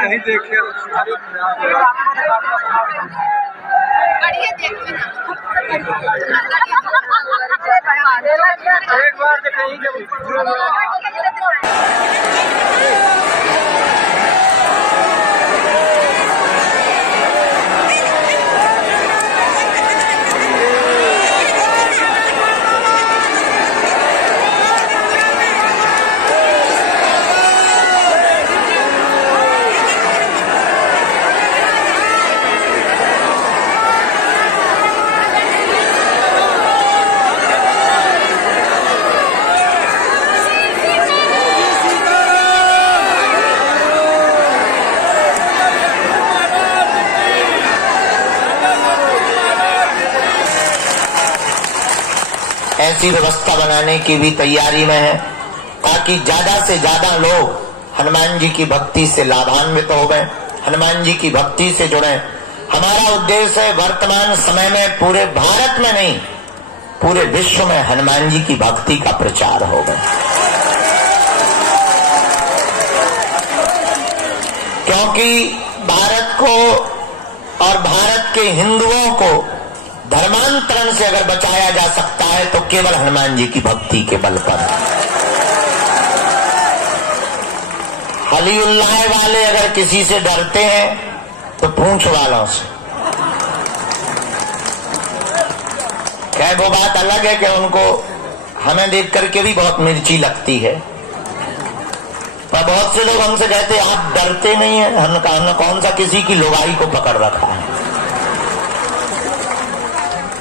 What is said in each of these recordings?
नहीं देखे एक बार ऐसी व्यवस्था बनाने की भी तैयारी में है ताकि ज्यादा से ज्यादा लोग हनुमान जी की भक्ति से लाभान्वित हो गए, हनुमान जी की भक्ति से जुड़े। हमारा उद्देश्य है वर्तमान समय में पूरे भारत में नहीं पूरे विश्व में हनुमान जी की भक्ति का प्रचार हो गए, क्योंकि भारत को और भारत के हिंदुओं को धर्मांतरण से अगर बचाया जा सकता है तो केवल हनुमान जी की भक्ति के बल पर। हलीउल्लाह वाले अगर किसी से डरते हैं तो पूंछ वालों से। क्या वो बात अलग है कि उनको हमें देख करके भी बहुत मिर्ची लगती है, पर बहुत से लोग हमसे कहते आप डरते नहीं है। हमने कौन सा किसी की लुगाई को पकड़ रखा है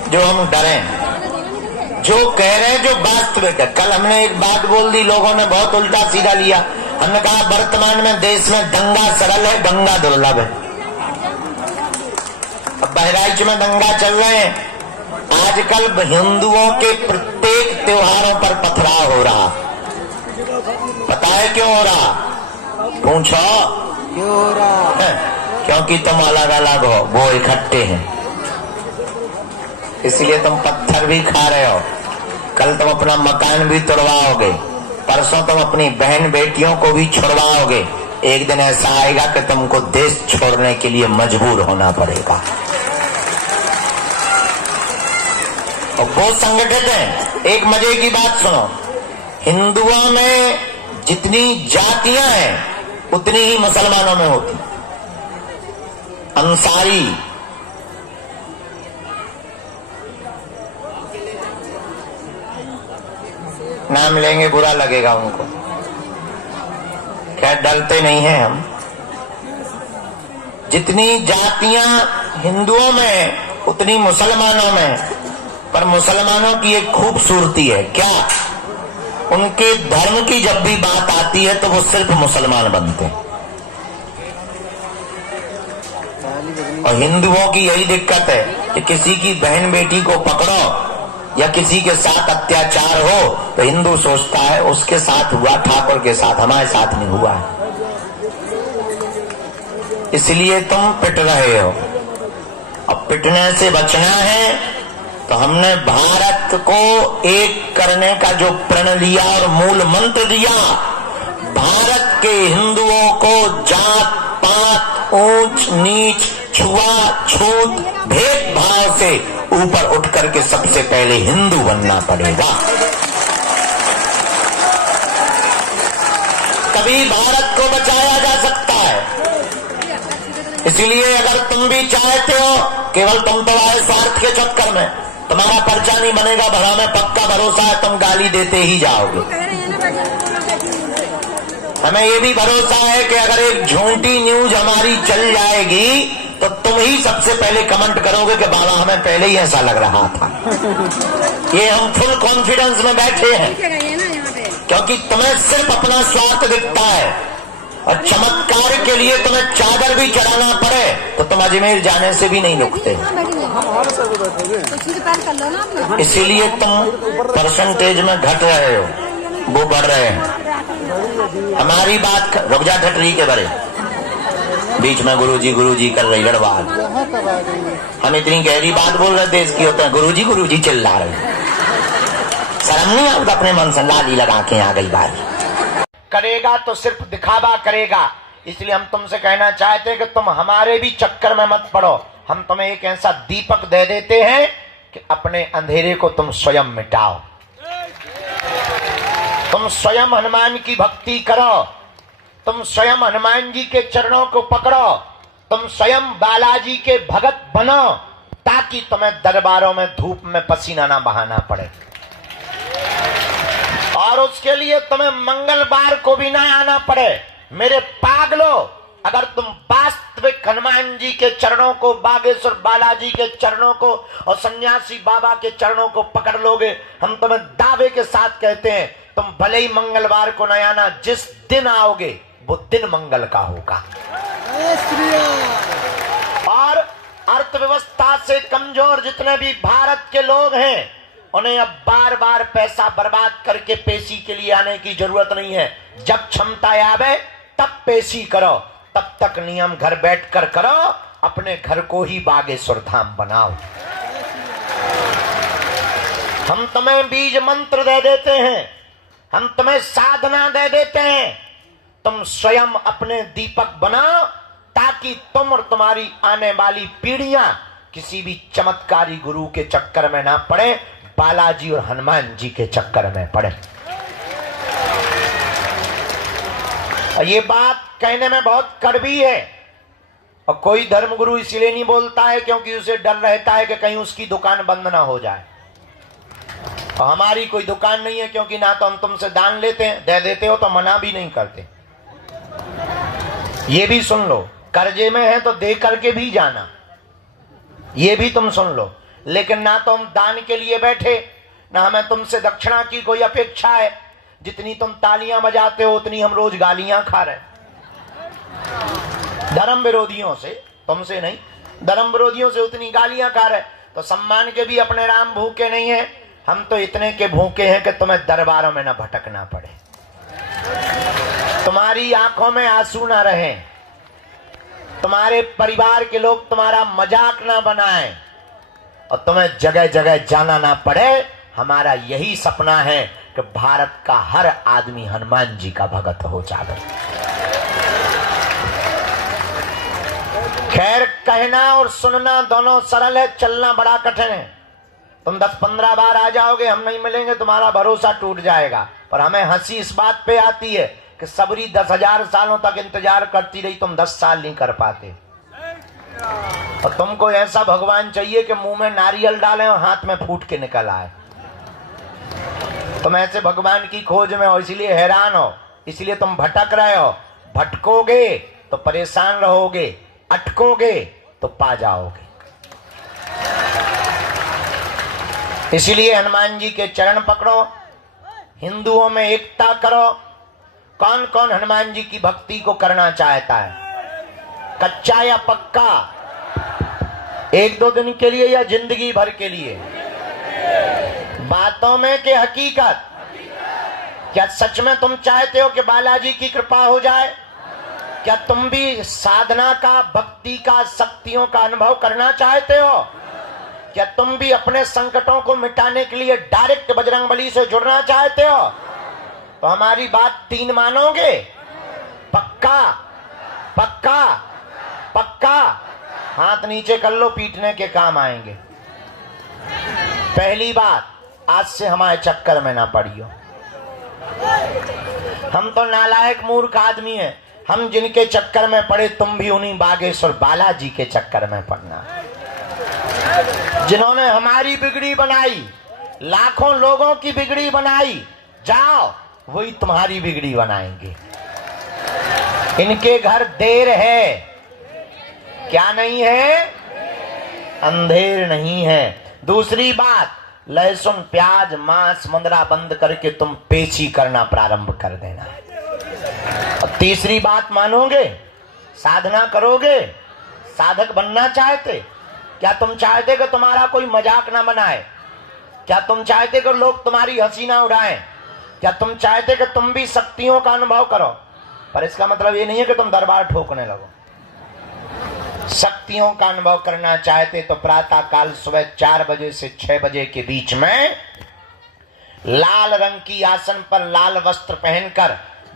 जो हम डरें। जो कह रहे हैं जो वास्तविक है। कल हमने एक बात बोल दी, लोगों ने बहुत उल्टा सीधा लिया। हमने कहा वर्तमान में देश में दंगा सरल है, गंगा दुर्लभ है। अब बहराइच में दंगा चल रहे हैं। आजकल हिंदुओं के प्रत्येक त्योहारों पर पथराव हो रहा। पता है क्यों हो रहा? पूछो क्यों हो रहा? क्योंकि तुम अलग अलग हो, वो इकट्ठे हैं, इसलिए तुम पत्थर भी खा रहे हो। कल तुम अपना मकान भी तोड़वाओगे, परसों तुम अपनी बहन बेटियों को भी छुड़वाओगे। एक दिन ऐसा आएगा कि तुमको देश छोड़ने के लिए मजबूर होना पड़ेगा। और वो संगठित हैं। एक मजे की बात सुनो, हिंदुओं में जितनी जातियां हैं उतनी ही मुसलमानों में होती। अंसारी, नाम लेंगे बुरा लगेगा उनको, क्या डरते नहीं हैं हम। जितनी जातियां हिंदुओं में उतनी मुसलमानों में। पर मुसलमानों की एक खूबसूरती है, क्या? उनके धर्म की जब भी बात आती है तो वो सिर्फ मुसलमान बनते हैं। और हिंदुओं की यही दिक्कत है कि किसी की बहन बेटी को पकड़ो या किसी के साथ अत्याचार हो तो हिंदू सोचता है उसके साथ हुआ, ठाकुर के साथ, हमारे साथ नहीं हुआ है, इसलिए तुम पिट रहे हो। अब पिटने से बचना है तो हमने भारत को एक करने का जो प्रण लिया और मूल मंत्र दिया, भारत के हिंदुओं को जात पात, ऊंच नीच, छुआछूत, भेदभाव से ऊपर उठ करके सबसे पहले हिंदू बनना पड़ेगा। तभी भारत को बचाया जा सकता है। इसलिए अगर तुम भी चाहते हो, केवल तुम तो आए स्वार्थ के चक्कर में, तुम्हारा पर्चा नहीं बनेगा, भला में पक्का भरोसा है तुम गाली देते ही जाओगे। हमें ये भी भरोसा है कि अगर एक झूठी न्यूज हमारी चल जाएगी तो तुम ही सबसे पहले कमेंट करोगे कि बाबा हमें पहले ही ऐसा लग रहा था। ये हम फुल कॉन्फिडेंस में बैठे हैं, क्योंकि तुम्हें सिर्फ अपना स्वार्थ दिखता है। और चमत्कार के लिए तुम्हें चादर भी चढ़ाना पड़े तो तुम अजमेर जाने से भी नहीं रुकते। इसीलिए तुम परसेंटेज में घट रहे हो, वो बढ़ रहे हैं। हमारी बात रुक जा ठटरी के बारे, बीच में गुरुजी कर रही लड़बाज। हम इतनी गहरी बात बोल रहे थे इसकी, होते हैं गुरुजी चिल्ला रहे। शर्म नहीं आता अपने मन से लाली लगा के आ गई बात। करेगा तो सिर्फ दिखावा करेगा, इसलिए हम तुमसे कहना चाहते हैं कि तुम हमारे भी चक्कर में मत पड़ो। हम तुम्हें एक ऐसा दीपक दे देते हैं कि अपने अंधेरे को तुम स्वयं मिटाओ। तुम स्वयं हनुमान की भक्ति करो, तुम स्वयं हनुमान जी के चरणों को पकड़ो, तुम स्वयं बालाजी के भगत बनो, ताकि तुम्हें दरबारों में धूप में पसीना ना बहाना पड़े। और उसके लिए तुम्हें मंगलवार को भी ना आना पड़े। मेरे पागलो, अगर तुम वास्तविक हनुमान जी के चरणों को, बागेश्वर बालाजी के चरणों को और सन्यासी बाबा के चरणों को पकड़ लोगे, हम तुम्हें दावे के साथ कहते हैं, तुम भले ही मंगलवार को न आना, जिस दिन आओगे वो दिन मंगल का होगा। और अर्थव्यवस्था से कमजोर जितने भी भारत के लोग हैं, उन्हें अब बार बार पैसा बर्बाद करके पेशी के लिए आने की जरूरत नहीं है। जब क्षमता आवे तब पेशी करो, तब तक नियम घर बैठकर करो, अपने घर को ही बागेश्वर धाम बनाओ। हम तुम्हें बीज मंत्र दे देते हैं, हम तुम्हें साधना दे देते हैं, तुम स्वयं अपने दीपक बनाओ, ताकि तुम और तुम्हारी आने वाली पीढ़ियां किसी भी चमत्कारी गुरु के चक्कर में ना पड़े, बालाजी और हनुमान जी के चक्कर में पड़े। ये बात कहने में बहुत कड़वी है, और कोई धर्मगुरु इसलिए नहीं बोलता है क्योंकि उसे डर रहता है कि कहीं उसकी दुकान बंद ना हो जाए। और हमारी कोई दुकान नहीं है, क्योंकि ना तो हम तुमसे दान लेते हैं, दे देते हो तो मना भी नहीं करते। ये भी सुन लो, कर्जे में है तो दे करके भी जाना, ये भी तुम सुन लो। लेकिन ना तो हम दान के लिए बैठे, ना हमें तुमसे दक्षिणा की कोई अपेक्षा है। जितनी तुम तालियां बजाते हो उतनी हम रोज गालियां खा रहे, धर्म विरोधियों से, तुमसे नहीं, धर्म विरोधियों से उतनी गालियां खा रहे। तो सम्मान के भी अपने राम भूखे नहीं है, हम तो इतने के भूखे हैं कि तुम्हें दरबारों में न भटकना पड़े, तुम्हारी आंखों में आंसू ना रहे, तुम्हारे परिवार के लोग तुम्हारा मजाक ना बनाएं, और तुम्हें जगह जगह जाना ना पड़े। हमारा यही सपना है कि भारत का हर आदमी हनुमान जी का भगत हो जाए। खैर, कहना और सुनना दोनों सरल है, चलना बड़ा कठिन है। तुम 10-15 बार आ जाओगे, हम नहीं मिलेंगे, तुम्हारा भरोसा टूट जाएगा। पर हमें हंसी इस बात पे आती है कि सबरी 10,000 सालों तक इंतजार करती रही, तुम 10 साल नहीं कर पाते। और तुमको ऐसा भगवान चाहिए कि मुंह में नारियल डालें और हाथ में फूट के निकल आए। तुम ऐसे भगवान की खोज में हो, इसलिए हैरान हो, इसलिए तुम भटक रहे हो। भटकोगे तो परेशान रहोगे, अटकोगे तो पा जाओगे। इसलिए हनुमान जी के चरण पकड़ो, हिंदुओं में एकता करो। कौन कौन हनुमान जी की भक्ति को करना चाहता है, कच्चा या पक्का, 1-2 दिन के लिए या जिंदगी भर के लिए? बातों में कि हकीकत? क्या सच में तुम चाहते हो कि बालाजी की कृपा हो जाए? क्या तुम भी साधना का, भक्ति का, शक्तियों का अनुभव करना चाहते हो? क्या तुम भी अपने संकटों को मिटाने के लिए डायरेक्ट बजरंगबली से जुड़ना चाहते हो? तो हमारी बात 3 मानोगे? पक्का पक्का पक्का? हाथ नीचे कर लो, पीटने के काम आएंगे। पहली बात, आज से हमारे चक्कर में ना पड़ियो। हम तो नालायक मूर्ख आदमी हैं, हम जिनके चक्कर में पड़े, तुम भी उन्हीं बागेश्वर बालाजी के चक्कर में पड़ना। जिन्होंने हमारी बिगड़ी बनाई, लाखों लोगों की बिगड़ी बनाई, जाओ वही तुम्हारी बिगड़ी बनाएंगे। इनके घर देर है, क्या नहीं है? अंधेर नहीं है। दूसरी बात, लहसुन, प्याज, मांस, मंदरा बंद करके तुम पेची करना प्रारंभ कर देना। और तीसरी बात मानोगे, साधना करोगे, साधक बनना चाहते? क्या तुम चाहते कि तुम्हारा कोई मजाक ना बनाए? क्या तुम चाहते कि लोग तुम्हारी हंसी ना उड़ाएं? क्या तुम चाहते कि तुम भी शक्तियों का अनुभव करो? पर इसका मतलब ये नहीं है कि तुम दरबार ठोकने लगो। शक्तियों का अनुभव करना चाहते तो प्रातः काल सुबह 4 बजे से 6 बजे के बीच में लाल रंग की आसन पर लाल वस्त्र पहनकर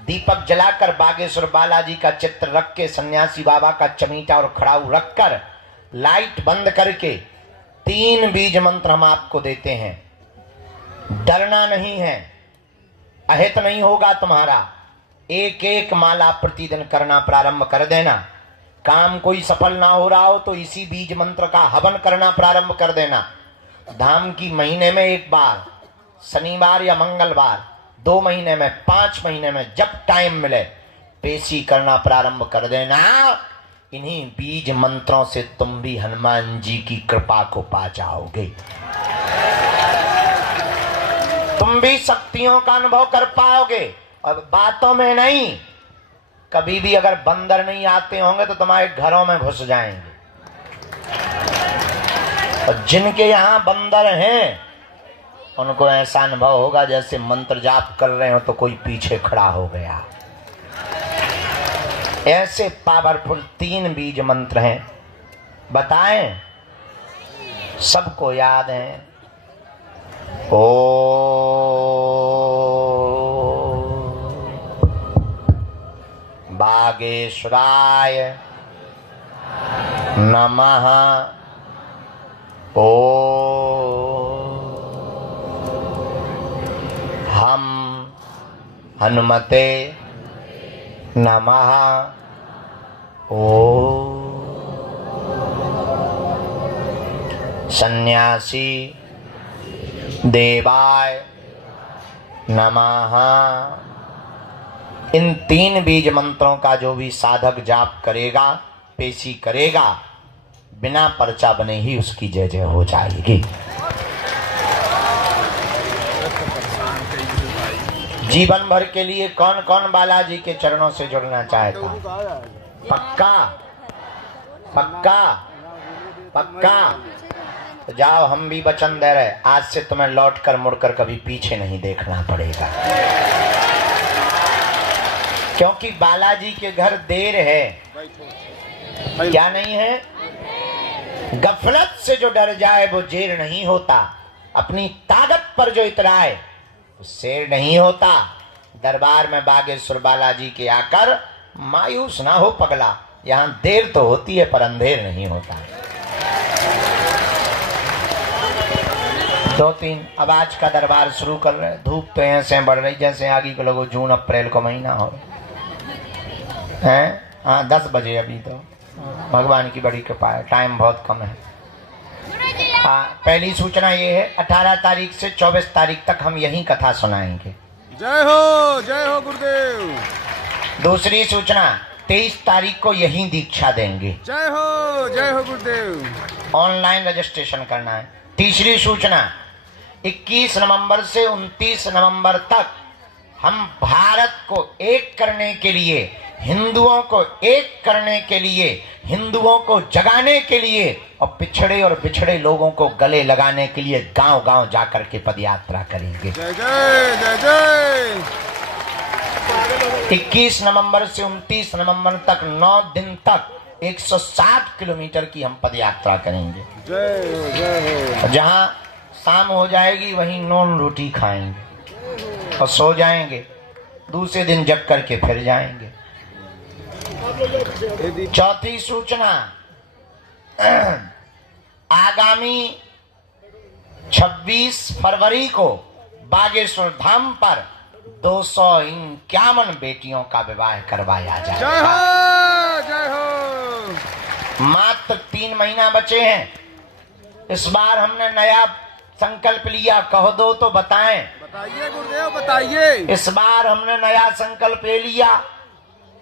दीपक जलाकर बागेश्वर बालाजी का चित्र रख के सन्यासी बाबा का चमीटा और खड़ाऊ रखकर लाइट बंद करके 3 बीज मंत्र हम आपको देते हैं। डरना नहीं है, अहित नहीं होगा तुम्हारा। एक एक माला प्रतिदिन करना प्रारंभ कर देना। काम कोई सफल ना हो रहा हो तो इसी बीज मंत्र का हवन करना प्रारंभ कर देना। धाम की महीने में एक बार, शनिवार या मंगलवार, 2 महीने में, 5 महीने में, जब टाइम मिले पेशी करना प्रारंभ कर देना। इन्हीं बीज मंत्रों से तुम भी हनुमान जी की कृपा को पा जाओगे। तुम भी शक्तियों का अनुभव कर पाओगे। और बातों में नहीं, कभी भी अगर बंदर नहीं आते होंगे तो तुम्हारे घरों में घुस जाएंगे। और जिनके यहां बंदर हैं उनको ऐसा अनुभव होगा जैसे मंत्र जाप कर रहे हो तो कोई पीछे खड़ा हो गया। ऐसे पावरफुल 3 बीज मंत्र हैं। बताएं, सबको याद है। ओ बागेश्वराय नमः। ओ हम हनुमते नमः। ओ सन्यासी देवाय नमः। इन 3 बीज मंत्रों का जो भी साधक जाप करेगा, पेशी करेगा, बिना पर्चा बने ही उसकी जय जय हो जाएगी। जीवन भर के लिए कौन कौन बालाजी के चरणों से जुड़ना चाहता? पक्का पक्का पक्का? तो जाओ, हम भी वचन दे रहे, आज से तुम्हें लौटकर मुड़कर कभी पीछे नहीं देखना पड़ेगा। क्योंकि बालाजी के घर देर है, क्या नहीं है? गफलत से जो डर जाए वो जेर नहीं होता। अपनी ताकत पर जो इतराए वो शेर नहीं होता। दरबार में बागेश्वर बालाजी के आकर मायूस ना हो पगला। यहाँ देर तो होती है पर अंधेर नहीं होता। 2-3 अब आज का दरबार शुरू कर रहे। धूप तो ऐसे बढ़ रही जैसे आगे के लोगों जून अप्रैल को महीना हो है। हाँ, 10 बजे अभी तो भगवान की बड़ी कृपा है, टाइम बहुत कम है। पहली सूचना ये है, 18 तारीख से 24 तारीख तक हम यही कथा सुनाएंगे। जय हो गुरुदेव। दूसरी सूचना, 23 तारीख को यही दीक्षा देंगे। जय हो गुरुदेव। ऑनलाइन रजिस्ट्रेशन करना है। तीसरी सूचना, 21 नवंबर से 29 नवंबर तक हम भारत को एक करने के लिए, हिंदुओं को एक करने के लिए, हिंदुओं को जगाने के लिए और पिछड़े और बिछड़े लोगों को गले लगाने के लिए गांव-गांव जाकर के पदयात्रा करेंगे। जय जय जय जय। 21 नवंबर से 29 नवंबर तक 9 दिन तक 160 किलोमीटर की हम पदयात्रा करेंगे। जय हो। जहां शाम हो जाएगी वहीं नॉन रोटी खाएंगे और सो जाएंगे। दूसरे दिन जग करके फिर जाएंगे। चौथी सूचना, आगामी 26 फरवरी को बागेश्वर धाम पर 251 बेटियों का विवाह करवाया जाएगा। जय हो। मात्र 3 महीना बचे हैं। इस बार हमने नया संकल्प लिया, कहो दो तो बताएं। बताइए गुरुदेव, बताइए। इस बार हमने नया संकल्प ले लिया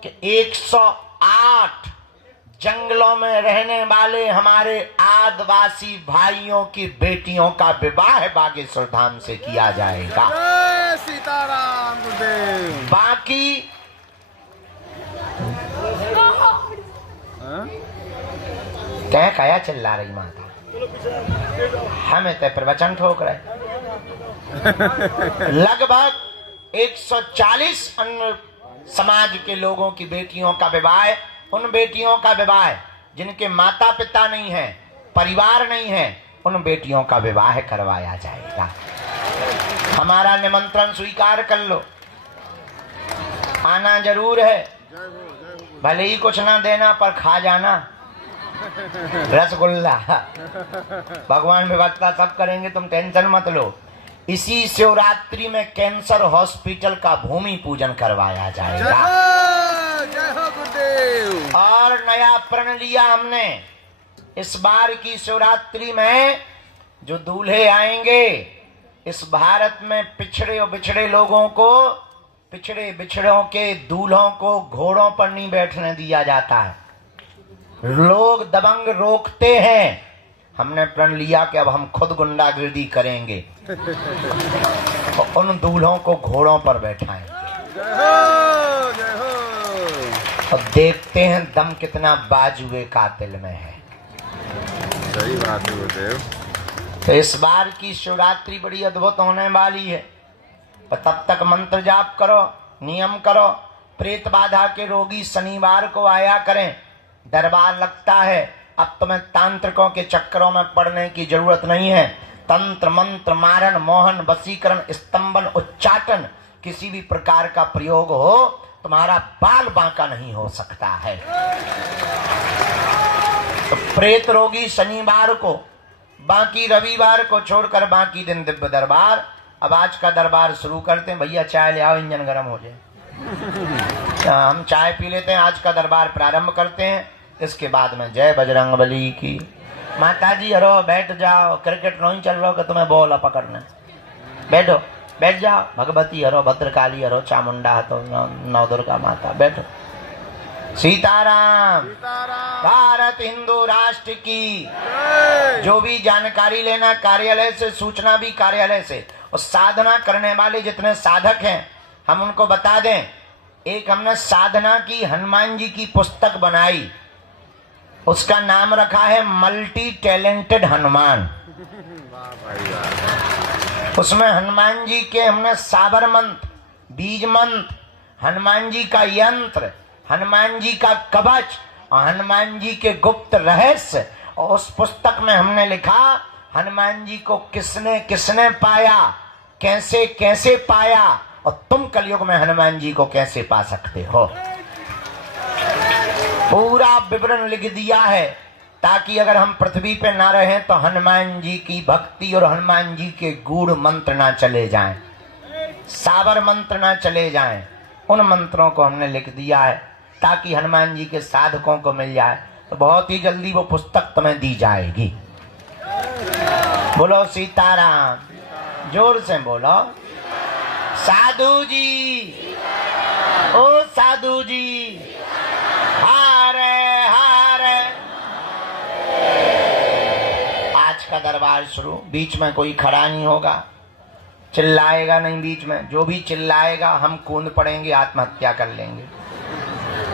कि 108 जंगलों में रहने वाले हमारे आदिवासी भाइयों की बेटियों का विवाह बागेश्वर धाम से किया जाएगा। जय सीताराम गुरुदेव। बाकी क्या काया चिल्ला रही माता, हमें तो प्रवचन ठोक रहे। लगभग 140 अन्य समाज के लोगों की बेटियों का विवाह, उन बेटियों का विवाह जिनके माता पिता नहीं है, परिवार नहीं है, उन बेटियों का विवाह करवाया जाएगा। हमारा निमंत्रण स्वीकार कर लो, आना जरूर है। भले ही कुछ ना देना पर खा जाना रसगुल्ला। भगवान व्यवस्था सब करेंगे, तुम टेंशन मत लो। इसी शिवरात्रि में कैंसर हॉस्पिटल का भूमि पूजन करवाया जाएगा। जय हो गुरुदेव। और नया प्रण लिया हमने, इस बार की शिवरात्रि में जो दूल्हे आएंगे, इस भारत में पिछड़े और बिछड़े लोगों को, पिछड़े बिछड़ों के दूल्हों को घोड़ों पर नहीं बैठने दिया जाता है। लोग दबंग रोकते हैं, हमने प्रण लिया कि अब हम खुद गुंडागिर्दी करेंगे तो उन दूल्हों को घोड़ों पर बैठाएंगे। जय हो, जय हो। अब देखते हैं दम कितना बाजुए कातिल में है। सही बात है गुरुदेव। तो इस बार की शिवरात्रि बड़ी अद्भुत होने वाली है। पर तब तक मंत्र जाप करो, नियम करो। प्रेत बाधा के रोगी शनिवार को आया करें, दरबार लगता है। अब तुम्हें तांत्रिकों के चक्करों में पड़ने की जरूरत नहीं है। तंत्र मंत्र मारण मोहन वशीकरण स्तंभन उच्चाटन किसी भी प्रकार का प्रयोग हो, तुम्हारा बाल बांका नहीं हो सकता है। तो प्रेत रोगी शनिवार को, बाकी रविवार को छोड़कर बाकी दिन दिव्य दरबार। अब आज का दरबार शुरू करते हैं। भैया चाय ले आओ, इंजन गर्म हो जाए। हम चाय पी लेते हैं, आज का दरबार प्रारंभ करते हैं। इसके बाद में जय बजरंगबली की। माता जी हरो, बैठ जाओ, क्रिकेट नहीं चल रहा कि तुम्हें बॉल पकड़ना। बैठो, बैठ जाओ। भगवती हरो, भद्रकाली हरो, चामुंडा हतो, नौ दुर्गा माता, बैठो। सीताराम। भारत हिंदू राष्ट्र की। जो भी जानकारी लेना कार्यालय से, सूचना भी कार्यालय से, और साधना करने वाले जितने साधक हैं हम उनको बता दें। एक हमने साधना की हनुमान जी की पुस्तक बनाई, उसका नाम रखा है मल्टी टैलेंटेड हनुमान। उसमें हनुमान जी के हमने साबर मंत्र, बीज मंत्र, हनुमान जी का यंत्र, हनुमान जी का कवच और हनुमान जी के गुप्त रहस्य। और उस पुस्तक में हमने लिखा हनुमान जी को किसने किसने पाया, कैसे कैसे पाया, और तुम कलयुग में हनुमान जी को कैसे पा सकते हो। पूरा विवरण लिख दिया है, ताकि अगर हम पृथ्वी पे ना रहें तो हनुमान जी की भक्ति और हनुमान जी के गूढ़ मंत्र ना चले जाएं, साबर मंत्र ना चले जाएं। उन मंत्रों को हमने लिख दिया है ताकि हनुमान जी के साधकों को मिल जाए। तो बहुत ही जल्दी वो पुस्तक तुम्हें दी जाएगी। बोलो सीताराम, जोर से बोलो। साधु जी, ओ साधु जी, हारे हारे। आज का दरबार शुरू। बीच में कोई खड़ा नहीं होगा, चिल्लाएगा नहीं बीच में। जो भी चिल्लाएगा हम कूद पड़ेंगे, आत्महत्या कर लेंगे।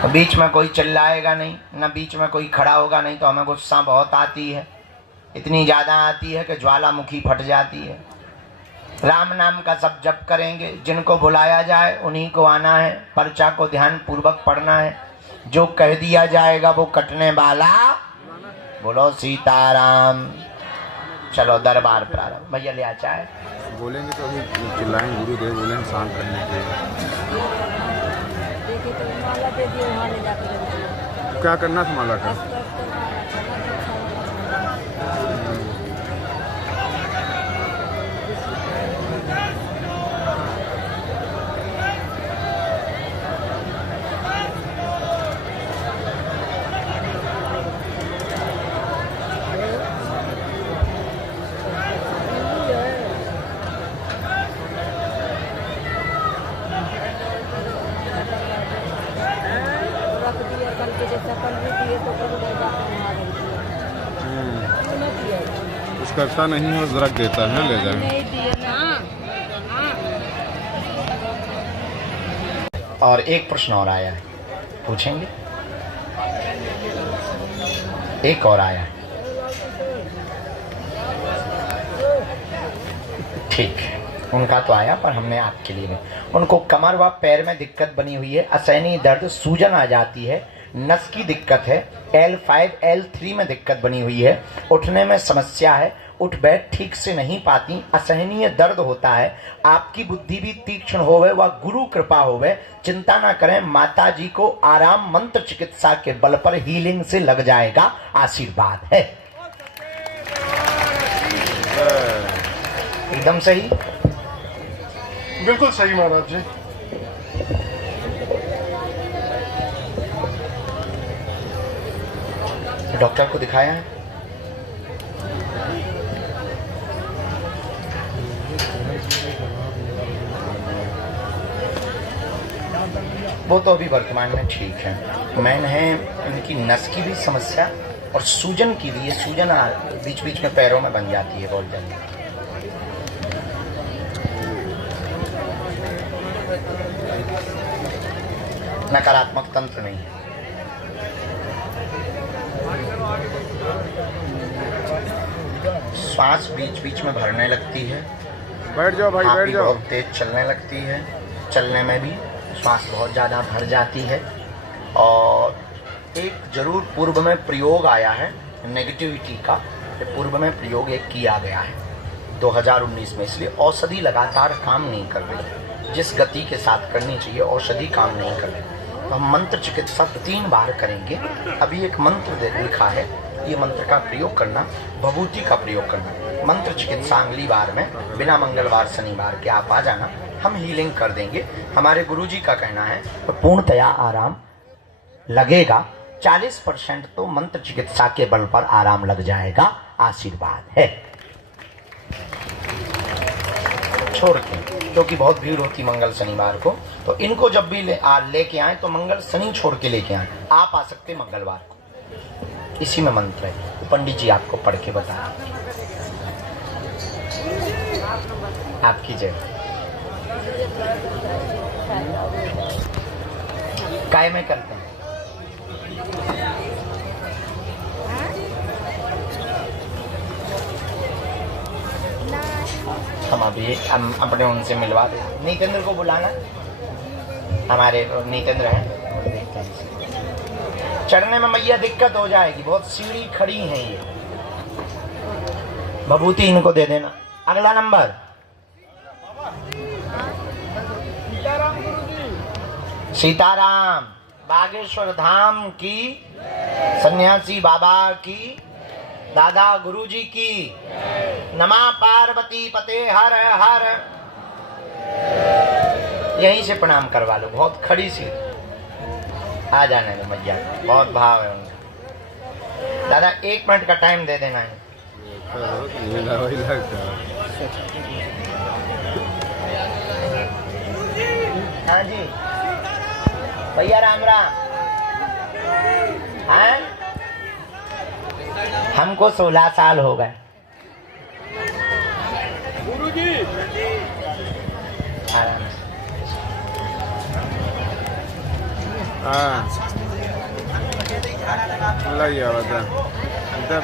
तो बीच में कोई चिल्लाएगा नहीं, ना बीच में कोई खड़ा होगा, नहीं तो हमें गुस्सा बहुत आती है। इतनी ज्यादा आती है कि ज्वालामुखी फट जाती है। राम नाम का सब जप करेंगे, जिनको बुलाया जाए उन्हीं को आना है। पर्चा को ध्यान पूर्वक पढ़ना है, जो कह दिया जाएगा वो कटने वाला। बोलो सीताराम। चलो दरबार प्रारंभ। भैया ले आ चाय। बोलेंगे तो अभी चिल्लाएंगे, गुरुदेव बोलेंगे शांत रहने के लिए। क्या करना था माला का? कुछ करता नहीं है, रख देता है, ले जाए। और एक प्रश्न और आया है, पूछेंगे? एक और आया है, ठीक है। उनका तो आया, पर हमने आपके लिए नहीं। उनको कमर व पैर में दिक्कत बनी हुई है, असहनीय दर्द, सूजन आ जाती है, नस की दिक्कत है, L5 L3 में दिक्कत बनी हुई है, उठने में समस्या है, उठ बैठ ठीक से नहीं पाती, असहनीय दर्द होता है, आपकी बुद्धि भी तीक्ष्ण होवे व गुरु कृपा होवे, चिंता ना करें, माता जी को आराम मंत्र चिकित्सा के बल पर हीलिंग से लग जाएगा, आशीर्वाद है। एकदम सही, बिल्कुल सही महाराज जी। डॉक्टर को दिखाया है? वो तो अभी वर्तमान में ठीक है। मैन है इनकी नस की भी समस्या और सूजन की भी। ये सूजन बीच बीच में पैरों में बन जाती है बहुत जल्दी। नकारात्मक तंत्र नहीं है। श्वास बीच बीच में भरने लगती है, बैठ जाओ भाई, बैठ जाओ। बहुत तेज चलने लगती है, चलने में भी श्वास बहुत ज़्यादा भर जाती है। और एक जरूर पूर्व में प्रयोग आया है नेगेटिविटी का, पूर्व में प्रयोग एक किया गया है 2019 में, इसलिए औषधि लगातार काम नहीं कर रही। जिस गति के साथ करनी चाहिए औषधि काम नहीं कर रही, तो हम मंत्र चिकित्सा 3 बार करेंगे। अभी एक मंत्र लिखा है, ये मंत्र का प्रयोग करना, भभूति का प्रयोग करना। मंत्र चिकित्सा अगली बार में बिना मंगलवार शनिवार के आप आ जाना, हम हीलिंग कर देंगे। हमारे गुरुजी का कहना है तो पूर्णतया आराम लगेगा। 40% तो मंत्र चिकित्सा के बल पर आराम लग जाएगा, आशीर्वाद है। छोड़ के, क्योंकि बहुत भीड़ होती मंगल शनिवार को, तो इनको जब भी लेके आए तो मंगल शनि छोड़ के लेके आए। आप आ सकते मंगलवार को, इसी में मंत्र है, तो पंडित जी आपको पढ़ के बताया। आपकी जय। काय में करते हैं? हम अभी अपने उनसे मिलवा दें। नीतेंद्र को बुलाना, हमारे नीतेंद्र हैं, देखते हैं। चढ़ने में मैया दिक्कत हो जाएगी, बहुत सीढ़ी खड़ी है ये। भभूति इनको दे देना। अगला नंबर सीताराम बागेश्वर धाम की, सन्यासी बाबा की, दादा गुरुजी की। नमः पार्वती पते हर हर। यहीं से प्रणाम करवा लो, बहुत खड़ी सी। आ जाने दो मैया, बहुत भाव है उनका। दादा 1 मिनट का टाइम दे देना है। हाँ जी भैया, राम राम। हाँ, हमको 16 साल हो गए। आराम से।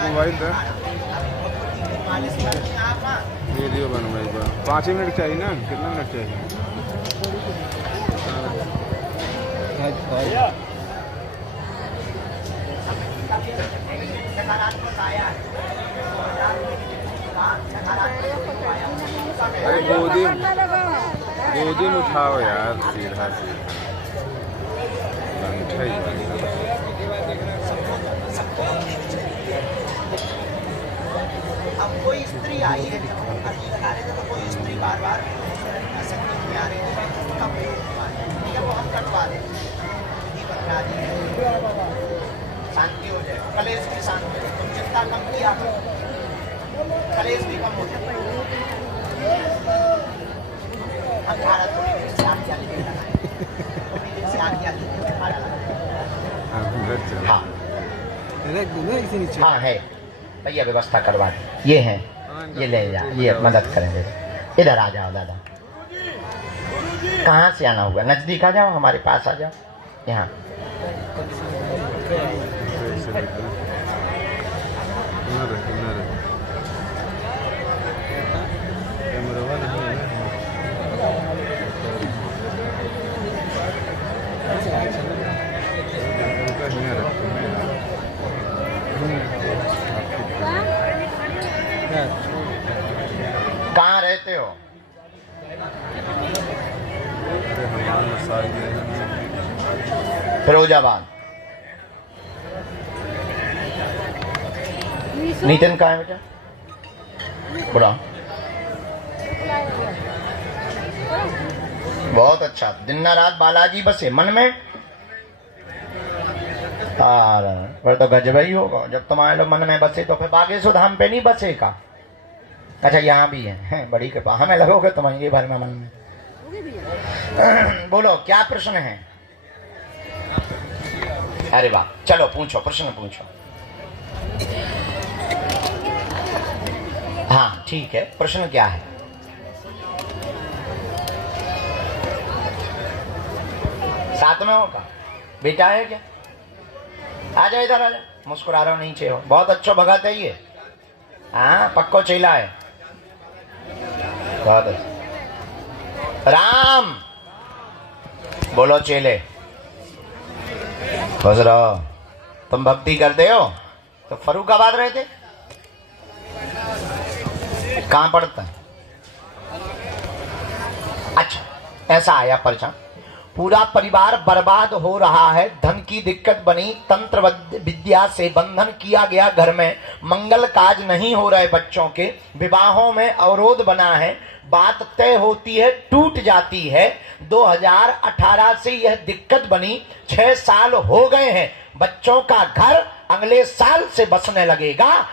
मोबाइल था, वीडियो बनवाई 5 मिनट चाहिए ना, कितना मिनट चाहिए? अरे गोदी में उठाओ यार, सीधा सीधा। अब कोई स्त्री आई है, जब हम अर्जी लगा रहे थे तो कोई स्त्री बार बार ऐसे नहीं आ रही है, उसका प्रयोग हुआ है, ठीक है, वो हम कटवा दें, बता दी, शांति हो जाए, कलेश भी शांति हो जाए। तुम चिंता कम किया करो, कलेश भी कम हो जाए। 18 थोड़ी देर से आगे आगे लगाए, थोड़ी देर से आगे आगे 18 लगाए। हाँ है भैया, व्यवस्था करवा दें। ये है, ये ले जा, ये मदद करेंगे। इधर आ जाओ दादा। कहाँ से आना होगा? नजदीक आ जाओ, हमारे पास आ जाओ। यहाँ कहाँ रहते हो? हनुमान मसाज फिरोजाबाद। नितिन कहाँ है बेटा? बुरा। बहुत अच्छा। दिन न रात बालाजी बसे मन में। फिर तो गजब ही होगा जब तुम्हारे लोग मन में बसे, तो फिर बागेश्वर धाम पे नहीं बसेगा। अच्छा यहाँ भी है, बड़ी कृपा। हमें लगोगे तुम्हारे भर में मन में। बोलो क्या प्रश्न है? अरे वाह, चलो पूछो, प्रश्न पूछो। हाँ ठीक है, प्रश्न क्या है? साथ में होगा बेटा है क्या? आ जाओ इधर, आ जाओ। मुस्कुरा रहा हो, नीचे हो। बहुत अच्छा भगत है ये। हाँ पक्को चेला है। बहुत अच्छा। राम बोलो चेले। बस रहो। तुम भक्ति करते हो तो फर्रुखाबाद रहते? कहां पड़ता है? अच्छा ऐसा आया पर्चा। पूरा परिवार बर्बाद हो रहा है, धन की दिक्कत बनी, तंत्र विद्या से बंधन किया गया, घर में मंगल काज नहीं हो रहे, बच्चों के विवाहों में अवरोध बना है, बात तय होती है टूट जाती है। 2018 से यह दिक्कत बनी, 6 साल हो गए हैं, बच्चों का घर अगले साल से बसने लगेगा।